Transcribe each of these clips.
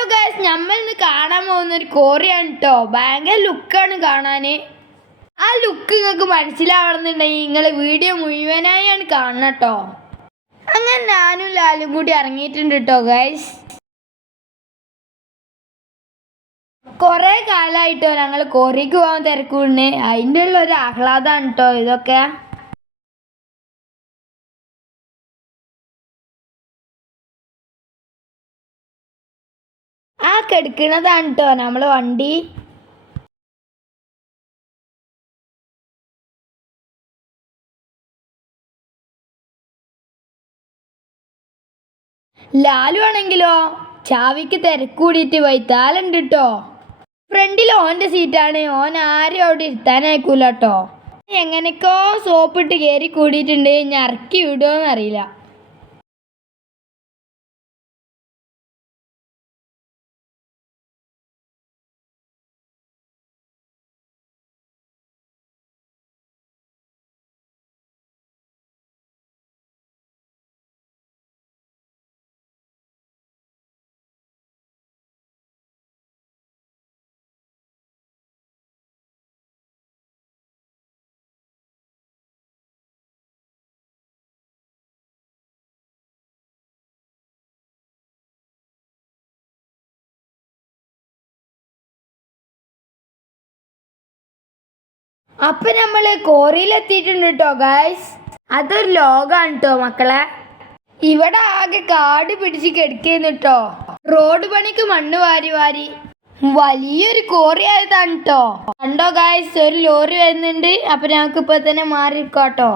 Hello guys നമ്മൾ ഇന്ന് കാണാൻ പോകുന്ന ഒരു കോറിയാണ് കേട്ടോ ഭയങ്കര ലുക്കാണ് കാണാന്. ആ ലുക്ക് നിങ്ങൾക്ക് മനസ്സിലാവണമെന്നുണ്ടെങ്കിൽ നിങ്ങൾ വീഡിയോ മുഴുവനായാണ് കാണണം കേട്ടോ അങ്ങനെ ഞാനും ലാലും കൂടി ഇറങ്ങിയിട്ടുണ്ട് കേട്ടോ ഗൈസ് കുറേ കാലമായിട്ടോ ഞങ്ങൾ കോറിക്ക് പോകാൻ തിരക്കുണ്ട് അതിന്റെ ഉള്ള ഒരു ആഹ്ലാദമാണ് കേട്ടോ ഇതൊക്കെ. ആ കെടുക്കണതാണ് കേട്ടോ നമ്മളെ വണ്ടി. ലാലു ആണെങ്കിലോ? ചാവിക്ക് തിരക്കൂടിയിട്ട് വൈത്താലുണ്ട് കേട്ടോ ഫ്രണ്ടിൽ ഓന്റെ സീറ്റാണ്. ഓൻ ആരും അവിടെ ഇരുത്താനായിക്കൂല കേട്ടോ എങ്ങനെയൊക്കെയോ സോപ്പിട്ട് കയറി കൂടിയിട്ടുണ്ട്. ഇനി ഇറക്കി വിടുമോ അറിയില്ല. അപ്പൊ നമ്മൾ കോറിയിലെത്തിയിട്ടുണ്ട് കേട്ടോ ഗായ്സ് അതൊരു ലോകാണ് കേട്ടോ മക്കളെ. ഇവിടെ ആകെ കാട് പിടിച്ച് കിടക്കുന്നു കേട്ടോ റോഡ് പണിക്ക് മണ്ണ് വാരി വാരി. വലിയൊരു കോറി ആയതാണ് കേട്ടോ കണ്ടോ ഗായ്സ് ഒരു ലോറി വരുന്നുണ്ട്. അപ്പൊ ഞങ്ങൾക്ക് ഇപ്പൊ തന്നെ മാറി കേട്ടോ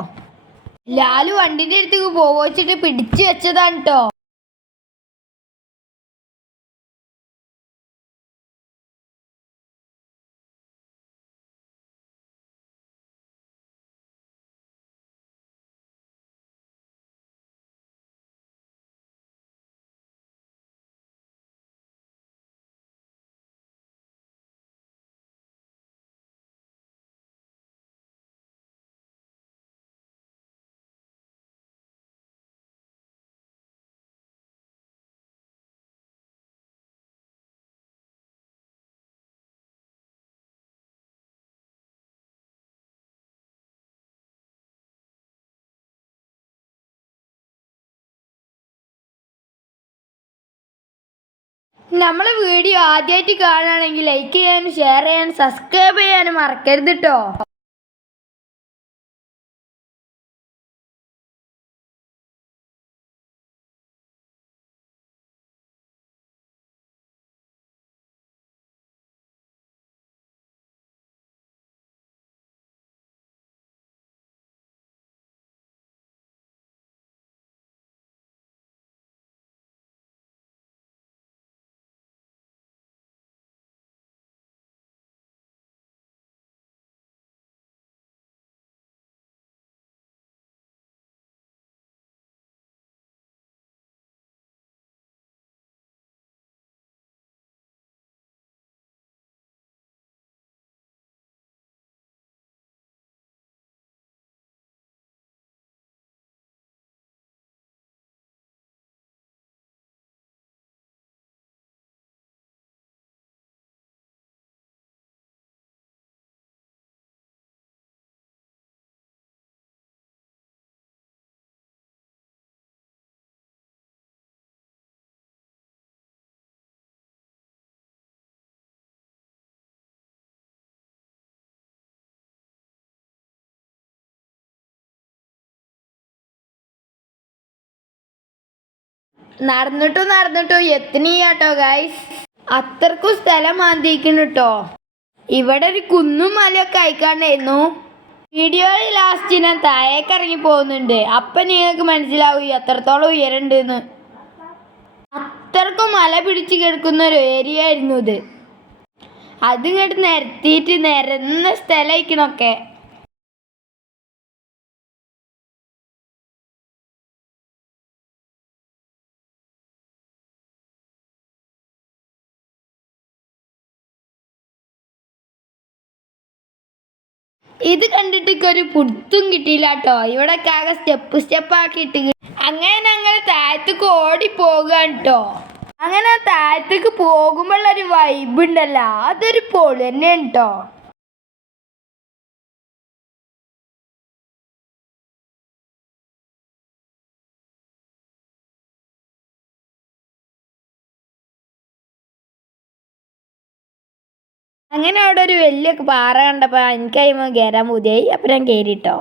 ലാലു വണ്ടിന്റെ അടുത്തേക്ക് പോവച്ചിട്ട് പിടിച്ചു വെച്ചതാണ് കേട്ടോ നമ്മളെ വീഡിയോ ആദ്യമായിട്ട് കാണുകയാണെങ്കിൽ ലൈക്ക് ചെയ്യാനും ഷെയർ ചെയ്യാനും സബ്സ്ക്രൈബ് ചെയ്യാനും മറക്കരുത് കേട്ടോ നടന്നിട്ടും നടന്നിട്ടു. എത്തണീയാട്ടോ ഗൈസ് അത്രക്കും സ്ഥലം മാന്തിയിരിക്കുന്നു കേട്ടോ ഇവിടെ ഒരു കുന്നും മലയൊക്കെ അയക്കാണ്ടായിരുന്നു വീഡിയോയിൽ ലാസ്റ്റ് ഞാൻ താഴേക്ക് ഇറങ്ങി പോകുന്നുണ്ട്. അപ്പൊ നിങ്ങൾക്ക് മനസ്സിലാവും എത്രത്തോളം ഉയരണ്ടെന്ന് അത്രക്കും മല പിടിച്ച് കിടക്കുന്ന ഒരു ഏരിയ ആയിരുന്നു ഇത്. അതിങ്ങോട്ട് നിരത്തിയിട്ട് നിരന്ന സ്ഥലമായിക്കണൊക്കെ ഇത് കണ്ടിട്ട് ഒരു പുടുത്തും കിട്ടിയില്ല കേട്ടോ ഇവിടെ ആകെ സ്റ്റെപ്പ് സ്റ്റെപ്പ് ആക്കിയിട്ട് അങ്ങനെ ഞങ്ങൾ താഴത്തേക്ക് ഓടി പോകാൻ കേട്ടോ അങ്ങനെ താഴത്തേക്ക് താഴത്തേക്ക് പോകുമ്പോഴുള്ളൊരു വൈബ് ഉണ്ടല്ലോ. അതൊരു പൊളി തന്നെ കേട്ടോ അങ്ങനെ അവിടെ ഒരു വലിയ പാറ കണ്ടപ്പോൾ എനിക്ക് കഴിയുമ്പോൾ കയറാൻ പുതിയായി. അപ്പം ഞാൻ കയറിട്ടോ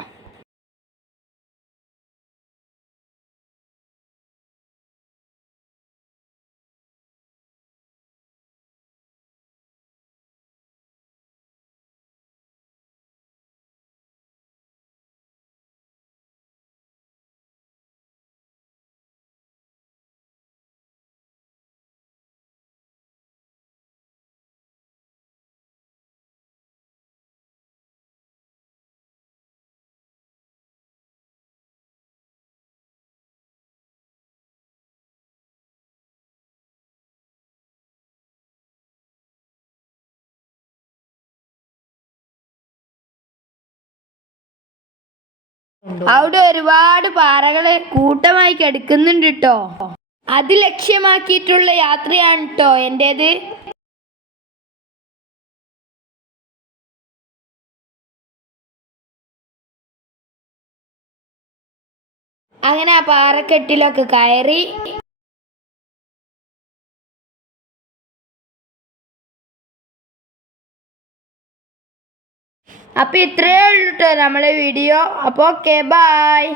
അവിടെ ഒരുപാട് പാറകളെ കൂട്ടമായി കിടക്കുന്നുണ്ട് കേട്ടോ അത് ലക്ഷ്യമാക്കിയിട്ടുള്ള യാത്രയാണ് കേട്ടോ എന്റേത് അങ്ങനെ ആ പാറക്കെട്ടിലൊക്കെ കയറി അപ്പോൾ ഇത്രയേ ഉള്ളൂ കേട്ടോ നമ്മളെ വീഡിയോ അപ്പോൾ ഓക്കെ ബായ്